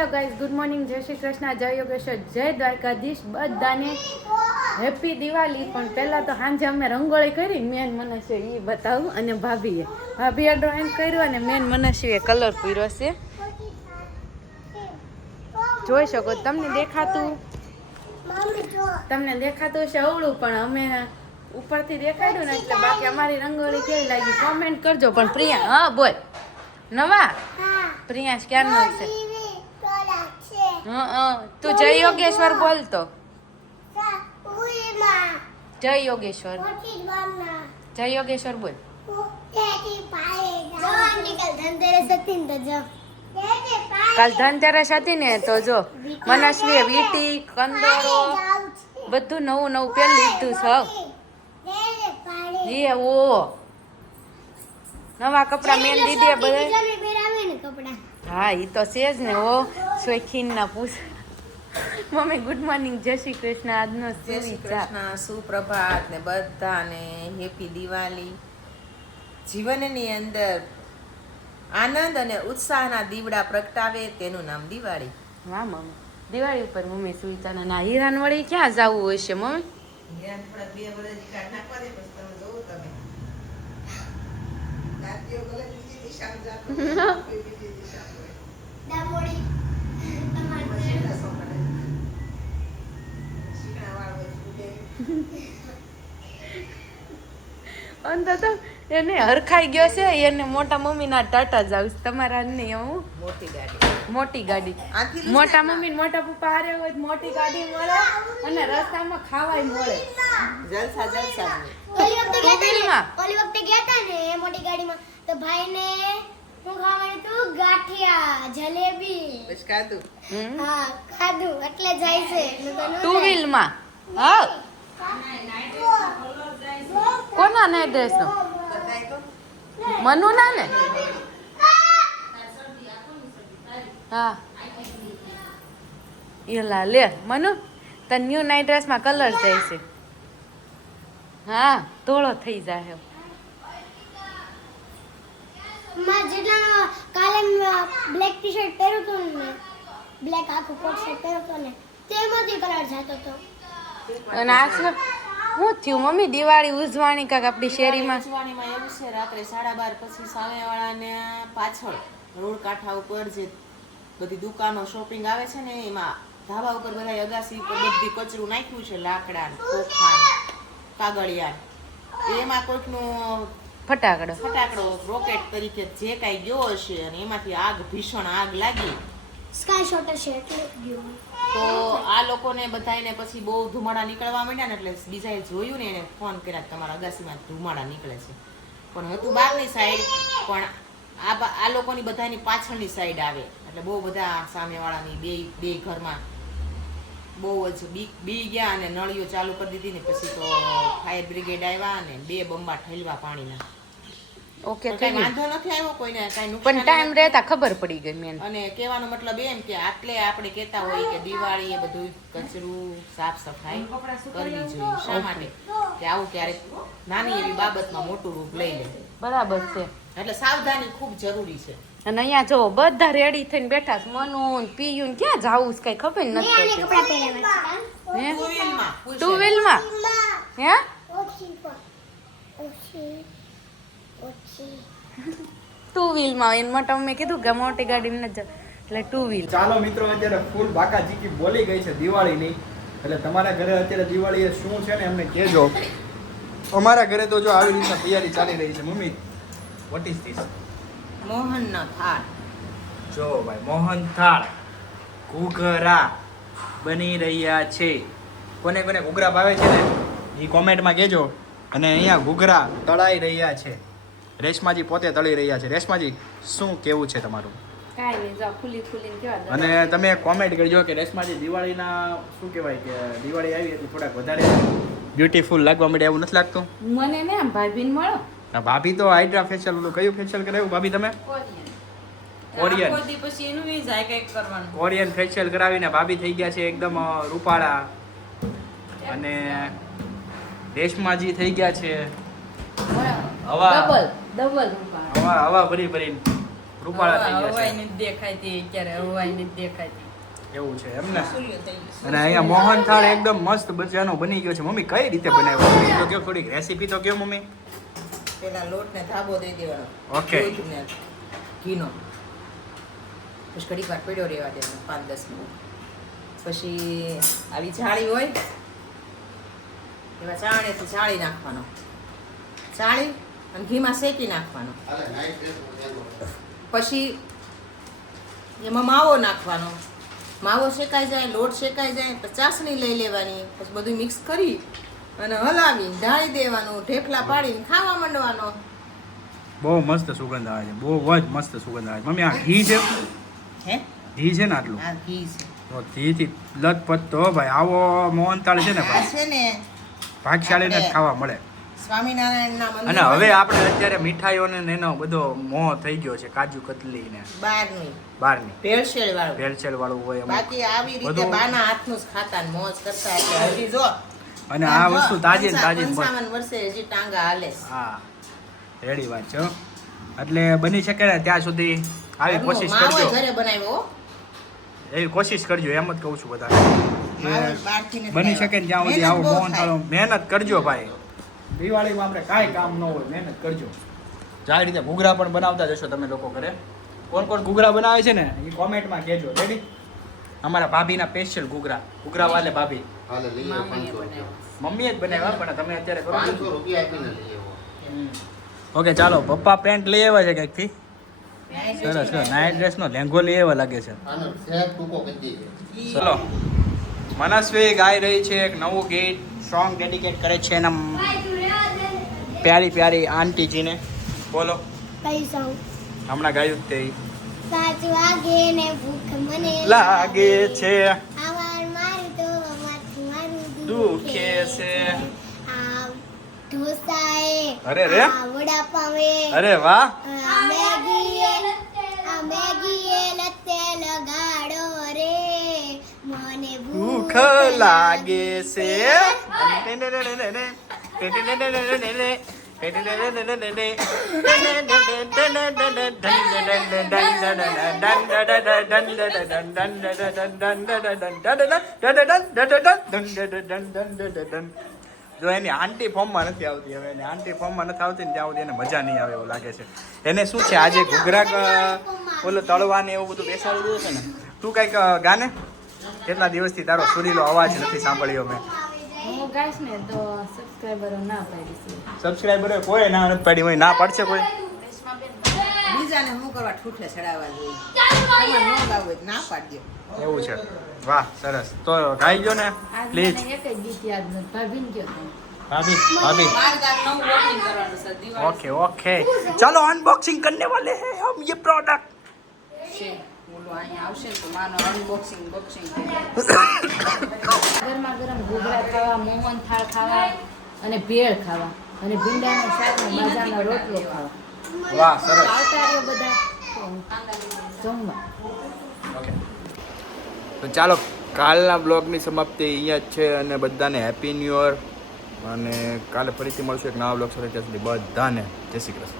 Hello guys, good morning, જય શ્રી કૃષ્ણ, જય યોગેશ્વર, જય દ્વારકાધીશ. બધાને હેપી દિવાળી. પણ પહેલાં તો સાંજે અમે રંગોળી કરી, મેન મનસ્વી એ બતાવું. અને ભાભીએ ડ્રોઈંગ કર્યું અને મેન મનસ્વીએ કલર પૂર્યો છે. જોઈ શકો, તમને દેખાતું છે અવળું, પણ અમે ઉપરથી દેખાડ્યું ને એટલે બાકી અમારી રંગોળી કેવી લાગી કોમેન્ટ કરજો. પણ પ્રિયા, હા બોલ નવા, પ્રિયાંશ ક્યારનો છે? તું જય યોગેશ્વર બોલતો. જય યોગેશ્વર, જય યોગેશ્વર બોલ. કાલ ધનતેરસ હતી ને, તો જો મનસ્વીએ વીટી કંદોરો બધું નવું નવું પહેરી લીધું છે. એ ઓ નવા કપડા મેન દીદી બધા. હા એ તો છે જ ને. ઓ શોખીન ના પૂછ. મમ્મી ગુડ મોર્નિંગ, જય શ્રી કૃષ્ણ. આજનો જય શ્રી કૃષ્ણ, સુપ્રભાત ને બધાને હેપી દિવાળી. જીવનની અંદર આનંદ અને ઉત્સાહના દીવડા પ્રગટાવે તેનું નામ દિવાળી. હા મમ્મી, દિવાળી ઉપર મમ્મી સુલતાના ના હીરાન વળી ક્યાં જવું હશે મમ્મી? અંત તો એને હરખાઈ ગયો છે. એને મોટા મમ્મી ના ટાટા જાવ તમારા નહીં. હું મોટી ગાડી મોટા મમ્મી મોટા પપ્પા હારે હોય મોટી ગાડી મળે અને રસ્તામાં ખાવાય મળે. જલસા જલસા. ઓલી વખતે ગયા હતા ને મોટી ગાડીમાં, તો ભાઈને હું ખાવાનું હતું ગાંઠિયા જલેબી. બસ ખાધું. હા ખાધું એટલે જાય છે. ટુ વ્હીલ માં. હા કોના ના ડ્રેસ નો? મનુ ના ને? હા એલા લે મનુ, તને ન્યુ નાઇટ ડ્રેસ માં કલર જાય છે. હા ધોળો થઈ જાય. જેટલા કાલે બ્લેક ટી શર્ટ પહેર્યું હતું ને, બ્લેક આખું કોટ શર્ટ પહેર્યું હતું ને, તેમાંથી કલર જતો હતો. અને આ શું થયું મમ્મી? દિવાળી ઉજવાણી કાક આપણી શેરીમાં ઉજવાણીમાં એવું છે, રાત્રે 12:30 પછી સામેવાળાને પાછળ રોડ કાંઠા ઉપર જે બધી દુકાનો શોપિંગ આવે છે ને, એમાં ધાબા ઉપર બધા અગાસી ઉપર બધી કચરું નાખ્યું છે, લાકડા ખોખા કાગળિયા. એમાં કોઈકનું ફટાકડો રોકેટ તરીકે જે કાંઈ ગયો હશે અને એમાંથી આગ, ભીષણ આગ લાગી. સ્કાય શોટર છે એટલે ગયો. તો આ લોકોને બધાને પછી બહુ ધુમાડા નીકળવા માંડ્યા ને, એટલે બીજાએ જોયું ને એને ફોન કર્યા તમારા અગાસીમાં ધુમાડા નીકળે છે. પણ હતું બહારની સાઈડ, પણ આ લોકોની બધાની પાછળની સાઈડ આવે એટલે બહુ બધા સામેવાળાની બે ઘરમાં બહુ જ બી ગયા અને નળીઓ ચાલુ કરી દીધી ને પછી તો ફાયર બ્રિગેડ આવ્યા અને 2 બંબા ઠલવા પાણીના. ઓકે કઈ વાંધો નથી આવ્યો કોઈને, કઈ પણ નુકસાન ટાઈમ રહેતા ખબર પડી ગઈ મેન. અને કહેવાનો મતલબ એમ કે આટલે આપણે કહેતા હોય કે દિવાળી એ બધું કચરું સાફ સફાઈ કરવી જોઈએ. શા માટે? કે આવું ક્યારેક નાની એવી બાબતમાં મોટું રૂપ લઈ લે. બરાબર છે. એટલે સાવધાની ખૂબ જરૂરી છે. અને અહીંયા જો બધા રેડી થઈને બેઠા છે. મનુ પીયું ક્યાં જાવું છે કઈ ખબર નથી કપડા પહેર્યા હે ટુ વ્હીલમાં ટુ વ્હીલ માં હે ટુ વ્હીલ માં. એને મોટા મમ્મી કીધું કે મોટી ગાડી ન જ એટલે ટુ વ્હીલ. ચાલો મિત્રો, અત્યારે ફૂલ બાકાજીકી બોલી ગઈ છે દિવાળીની. એટલે તમારા ઘરે અત્યારે દિવાળી એ શું છે ને એમને કહેજો. અમારા ઘરે તો જો આવી રીતના તૈયારી ચાલી રહી છે. Mummy what is this? મોહનનો થાળ. જો ભાઈ, મોહન થાળ ઘૂઘરા બની રહ્યા છે. કોને કોને ઘૂઘરા ભાવે છે ને એ કોમેન્ટમાં કહેજો. અને અહીંયા ઘૂઘરા તળાઈ રહ્યા છે. રેશમાજી પોતે તળી રહ્યા છે. રેશમાજી શું કેવું છે તમારું? કાઈ નહીં, જો ખુલી ખુલીને કેવા. અને તમે કોમેન્ટ કરજો કે રેશમાજી દિવાળીના શું કહેવાય કે દિવાળી આવી એટલે થોડાક વધારે બ્યુટીફુલ લાગવા મળે એવું નથી લાગતું? મને ને આમ ભાભીને મળો. ભાભી તો હાઇડ્રા ફેશિયલ, ઓલું કયું ફેશિયલ કરાવ્યું ભાભી તમે? કોરિયન. આખો દી પછી એનું ઈ જાય કંઈક કરવાનું. કોરિયન ફેશિયલ કરાવીને ભાભી થઈ ગયા છે એકદમ રૂપાળા. અને રેશમાજી થઈ ગયા છે હવા ડબલ હવા ભરી ભરીને રૂપાળા થઈ ગયા હવાઈ છે નથી દેખાતી અત્યારે હવાઈ નથી દેખાતી એવું છે એમ ને સૂર્ય થઈ ગયું. અને અહીંયા મોહનથાળ એકદમ મસ્ત બજાનો બની ગયો છે મમ્મી કઈ રીતે બનાવ્યો એ તો કયો થોડીક રેસીપી તો કયો મમ્મી પેલા લોટને ધાબો દઈ દેવાનો Okay. દૂધને ઘીનો પછી ઘડીક વાર પડ્યો રહેવા દેવાનો 5-10 મિનિટ પછી આવી જાળી હોય એવા ચાળણીથી ચાળી નાખવાનો ચાળી અને ઘીમાં શેકી નાખવાનો પછી એમાં માવો નાખવાનો માવો શેકાઈ જાય લોટ શેકાઈ જાય પછી ચાસણી લઈ લેવાની પછી બધું મિક્સ કરી અને હલાવી ઢાળી દેવાનું ઢેફલા પાડીને ખાવા માંડવાનો બહુ મસ્ત સુગંધ આવે છે બહુ જ મસ્ત સુગંધ આવે છે મમ્મી આ ઘી છે હે ઘી છે ને આટલું આ ઘી છે તો ઘીથી લથપથ તો ભાઈ આવો મોહનથાળ છે ને આ ભાઈ છે ને ભાગશાળીને જ ખાવા મળે સ્વામિનારાયણના મંદિર અને હવે આપણે અત્યારે મીઠાઈઓને ને એનો બધો મોહ થઈ ગયો છે કાજુ કતલી ને બહારની બહારની ભેળસેળ વાળું ભેળસેળ વાળું હોય અમુક. બાકી આવી રીતે બધું- બાના હાથનું જ ખાતા ને મોજ કરતા એટલે હજી જો અને આ વસ્તુ તાજી ને તાજી જ બને. 55 વર્ષે હજી ટાંગા હાલે છે. હા રેડી વાત છે હો. એટલે બની શકે ને ત્યાં સુધી આવી ઘરનું કોશિશ માવો કરજો ઘરે બનાવ્યો હો. એવી કોશિશ કરજો એમ જ કહું છું બધા માવો બહારથી નથી બની લાવ્યા. શકે ને જ્યાં સુધી મહેનત આવું બહુ મોહન થાળો મહેનત કરજો ભાઈ દિવાળીમાં આપણે કાંઈ કામ ન હોય મહેનત કરજો તો આ રીતે ઘૂઘરા પણ બનાવતા જશો તમે લોકો ઘરે કોણ કોણ ઘૂઘરા બનાવે છે ને એ કોમેન્ટમાં કહેજો રેડી અમારા ભાભીના સ્પેશિયલ ઘૂઘરા ઘૂઘરા વાલે ભાભી હાલે લઈ આવો મામીએ 500 બનાવ્યો. મમ્મીએ જ બનાવ્યા પણ તમે અત્યારે કરો છો. 500 રૂપિયા આપીને લઈ આવો ઓકે ચાલો પપ્પા પેન્ટ લઈ આવ્યા છે કંઈકથી નાઈટ સરસ ડ્રેસ નાઇટ ડ્રેસનો લેંઘો લઈ આવ્યા લાગે છે આનો સેટ ટૂંકો કરી દેજો ચલો મનસ્વી ગાઈ રહી છે એક નવું ગીત સોંગ ડેડિકેટ કરે છે એના પ્યારી પ્યારી આંટીજીને બોલો કઈ સૌ હમણાં ગાયું જ તે 5 વાગે ને ભૂખ મને લાગે છે આવાર મારું તો માથું મારું દુખે છે આ ઢોસાએ અરે રે. આ વડાપાવે અરે વાહ આ મેગીએ લતે લગાડો રે મને ભૂખ લાગે છે જો એની આંટી ફોર્મમાં નથી આવતી હવે એની આંટી ફોર્મમાં નથી આવતી ને ત્યાં સુધી એને મજા નહીં આવે એવું લાગે છે એને શું છે આજે ઘૂઘરા ઓલો તળવાને એવું બધું બેસાડી દીધું છે ને તું કંઈક ગાને કેટલા દિવસથી તારો સુરીલો અવાજ નથી સાંભળ્યો મેં હું ગાઈશ ને તો સબસ્ક્રાઈબરો ના પાડીશ સબસ્ક્રાઈબરો કોઈ ના નથી પાડી હોય ના પાડશે કોઈ બીજાને શું કરવા ઠૂઠે ચડાવવા જોઈએ તમારે ન ગાવું હોય તો ના પાડજો એવું છે વાહ સરસ તો ગાઈ ગયો ને આજ પ્લીઝ મને એક જ ગીત યાદ નથી ભાભીને કયો તમે ભાભી ભાભી બાર ગામ નવું opening કરવાનું છે દિવાળી ओके ओके चलो अनबॉक्सिंग करने वाले हैं हम ये प्रोडक्ट છે ઓલું અહીંયા આવશે ને તો માનો અનબોક્સિંગ બોક્સિંગ ગરમા ગરમ ઘૂઘરા ખાવા મોહનથાળ ખાવા અને ભેળ ખાવા અને ભીંડાનું શાક ને બાજરાનો રોટલો ખાવા वाह सरस આવતા રહ્યો બધા જમવા ઓકે તો ચાલો કાલના બ્લોગની સમાપ્તિ અહીંયા જ છે અને બધાને હેપી ન્યૂ યર અને કાલે ફરીથી મળશું એક નવા બ્લોગ સાથે ત્યાં સુધી બધાને જય શ્રી કૃષ્ણ